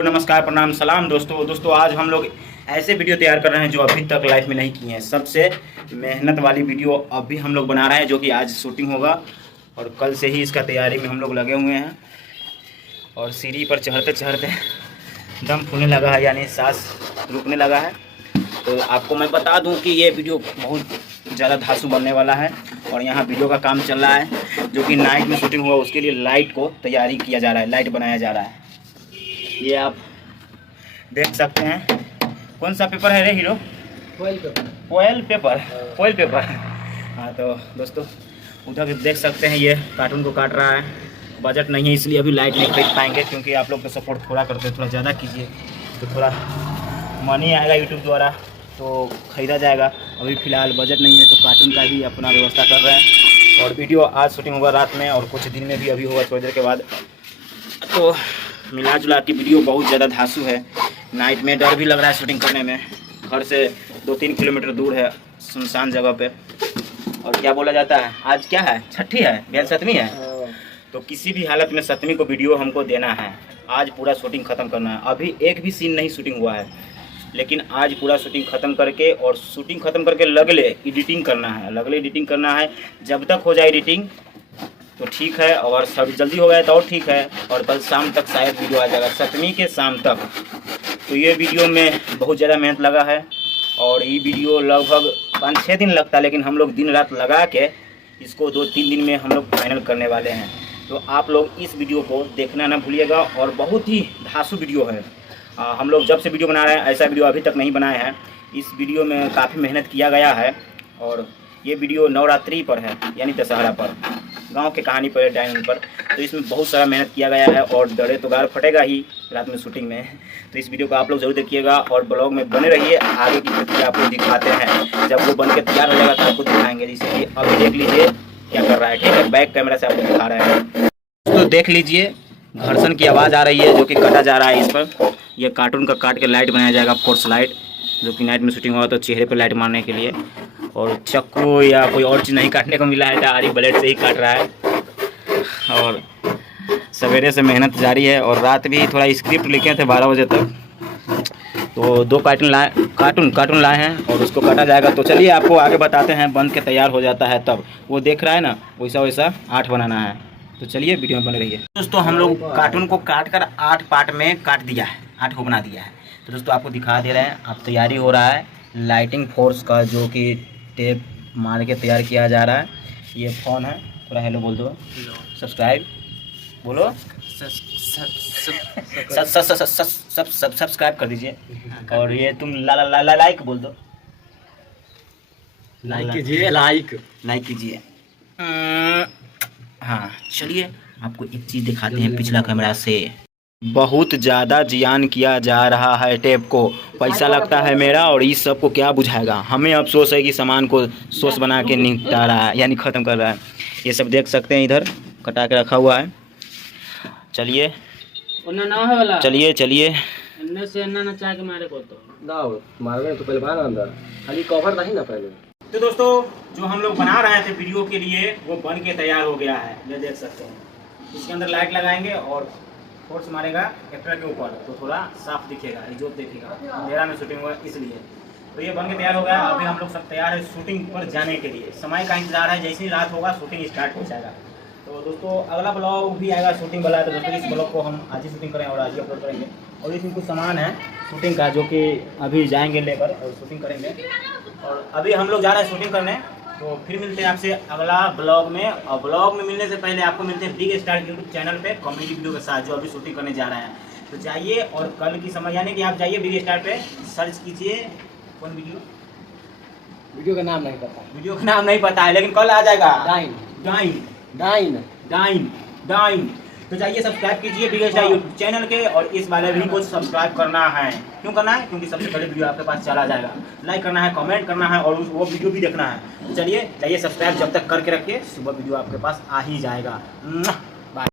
नमस्कार, प्रणाम, सलाम दोस्तों आज हम लोग ऐसे वीडियो तैयार कर रहे हैं जो अभी तक लाइफ में नहीं किए हैं। सबसे मेहनत वाली वीडियो अभी हम लोग बना रहे हैं, जो कि आज शूटिंग होगा और कल से ही इसका तैयारी में हम लोग लगे हुए हैं। और सीढ़ी पर चढ़ते चढ़ते दम फूलने लगा है, यानी सांस रुकने लगा है। तो आपको मैं बता दूं कि ये वीडियो बहुत ज़्यादा धांसू बनने वाला है। और यहाँ वीडियो का काम चल रहा है, जो कि नाइट में शूटिंग हुआ, उसके लिए लाइट को तैयारी किया जा रहा है, लाइट बनाया जा रहा है। ये आप देख सकते हैं। कौन सा पेपर है रे हीरो? Foil paper. हाँ, तो दोस्तों उधर देख सकते हैं, ये कार्टून को काट रहा है। बजट नहीं है इसलिए अभी लाइट नहीं खरीद पाएंगे, क्योंकि आप लोग तो सपोर्ट थोड़ा करते हैं, थोड़ा ज़्यादा कीजिए तो थोड़ा मनी आएगा यूट्यूब द्वारा, तो ख़रीदा जाएगा। अभी फ़िलहाल बजट नहीं है, तो कार्टून का ही अपना व्यवस्था कर रहे हैं। और वीडियो आज शूटिंग होगा रात में, और कुछ दिन में भी अभी होगा थोड़ी देर के बाद। तो मिला जुला की वीडियो बहुत ज़्यादा धांसू है। नाइट में डर भी लग रहा है शूटिंग करने में। घर से 2-3 किलोमीटर दूर है, सुनसान जगह पे। और क्या बोला जाता है, आज क्या है, छठी है, बेल सतमी है। तो किसी भी हालत में सतमी को वीडियो हमको देना है। आज पूरा शूटिंग ख़त्म करना है। अभी एक भी सीन नहीं शूटिंग हुआ है, लेकिन आज पूरा शूटिंग ख़त्म करके, और शूटिंग ख़त्म करके लगले एडिटिंग करना है। जब तक हो जाए एडिटिंग तो ठीक है, और सब जल्दी हो गया तो और ठीक है। और कल शाम तक शायद वीडियो आ जाएगा, सतमी के शाम तक। तो ये वीडियो में बहुत ज़्यादा मेहनत लगा है, और ये वीडियो लगभग 5-6 दिन लगता है, लेकिन हम लोग दिन रात लगा के इसको 2-3 दिन में हम लोग फाइनल करने वाले हैं। तो आप लोग इस वीडियो को देखना ना भूलिएगा। और बहुत ही धांसू वीडियो है। हम लोग जब से वीडियो बना रहे हैं, ऐसा वीडियो अभी तक नहीं बनाए हैं। इस वीडियो में काफ़ी मेहनत किया गया है। और ये वीडियो नवरात्रि पर है, यानी दशहरा पर, गांव के कहानी पर, डायन पर। तो इसमें बहुत सारा मेहनत किया गया है, और डरे तो गार फटेगा ही रात में शूटिंग में। तो इस वीडियो को आप लोग जरूर देखिएगा, और ब्लॉग में बने रहिए। आगे की प्रक्रिया आपको दिखाते हैं, जब वो बन के तैयार हो जाएगा तो आपको दिखाएंगे। जैसे कि अभी देख लीजिए क्या कर रहा है, ठीक है, बैक कैमरा से आपको दिखा रहे हैं। तो देख लीजिए, घर्षण की आवाज़ आ रही है, जो कि कटा जा रहा है इस पर। यह कार्टून का काट के लाइट बनाया जाएगा, फोर्स लाइट, जो कि नाइट में शूटिंग होगा तो चेहरे पर लाइट मारने के लिए। और चाकू या कोई और चीज़ नहीं काटने को मिला है, आरी ब्लेड से ही काट रहा है। और सवेरे से मेहनत जारी है, और रात भी थोड़ा स्क्रिप्ट लिखे थे 12 बजे तक। तो 2 कार्टून लाए हैं, और उसको काटा जाएगा। तो चलिए आपको आगे बताते हैं, बन के तैयार हो जाता है तब। वो देख रहा है ना, वैसा 8 बनाना है। तो चलिए वीडियो में बने रहिए। दोस्तों हम लोग कार्टून को काट कर 8 पार्ट में काट दिया है, 8 को बना दिया है। तो दोस्तों आपको दिखा दे रहे हैं, अब तैयारी हो रहा है लाइटिंग फोर्स का, जो कि टेप मार के तैयार किया जा रहा है। ये फ़ोन है, थोड़ा हेलो बोल दो, सब्सक्राइब बोलो, सब्सक्राइब कर दीजिए। और ये तुम लाइक बोल दो, लाइक कीजिए। हाँ, चलिए आपको एक चीज़ दिखाते हैं पिछला कैमरा से। बहुत ज़्यादा जियान किया जा रहा है टेप को, पैसा लगता है मेरा, और इस सब को क्या बुझाएगा। हमें अफसोस है कि सामान को सोस बना के निपटा रहा है, यानी ख़त्म कर रहा है। ये सब देख सकते हैं, इधर कटा के रखा हुआ है। चलिए अन्ने से अन्ना ना चाह के मारे को तो दाओ मारने तो पहले बाहर अंदर खाली कवर नहीं ना पहले। तो दोस्तों जो हम लोग बना रहे थे वीडियो के लिए, वो बन के तैयार हो गया है। ये देख सकते हैं, इसके अंदर लाइट लगाएंगे और फोर्स मारेगा एक्टर के ऊपर, तो थोड़ा साफ दिखेगा, इजोत दिखेगा। अंधेरा में शूटिंग हुआ इसलिए। तो ये बन के तैयार हो गया। अभी हम लोग सब तैयार है शूटिंग पर जाने के लिए। समय का इंतजार है, जैसे ही रात होगा शूटिंग स्टार्ट हो जाएगा। तो दोस्तों अगला ब्लॉग भी आएगा शूटिंग वाला। तो दोस्तों इस ब्लॉग को हम आज ही शूटिंग करें और आज ही अपलोड करेंगे। और इसमें कुछ सामान है शूटिंग का, जो कि अभी जाएंगे लेकर और शूटिंग करेंगे। और अभी हम लोग जा रहे हैं शूटिंग करने। तो फिर मिलते हैं आपसे अगला ब्लॉग में। और ब्लॉग में मिलने से पहले आपको मिलते हैं बिग स्टार यूट्यूब चैनल पे कॉमेडी वीडियो के साथ, जो अभी शूटिंग करने जा रहे हैं। तो जाइए, और कल की समय, यानी कि आप जाइए बिग स्टार पे, सर्च कीजिए कौन वीडियो का नाम नहीं पता है, लेकिन कल आ जाएगा। डाइन। तो जाइए सब्सक्राइब कीजिए बिग स्टार यूट्यूब चैनल के। और इस वाले भी को सब्सक्राइब करना है। क्यों करना है? क्योंकि सबसे पहले वीडियो आपके पास चला जाएगा। लाइक करना है, कमेंट करना है, और वो वीडियो भी देखना है। तो चलिए जाइए सब्सक्राइब जब तक करके रखिए, सुबह वीडियो आपके पास आ ही जाएगा।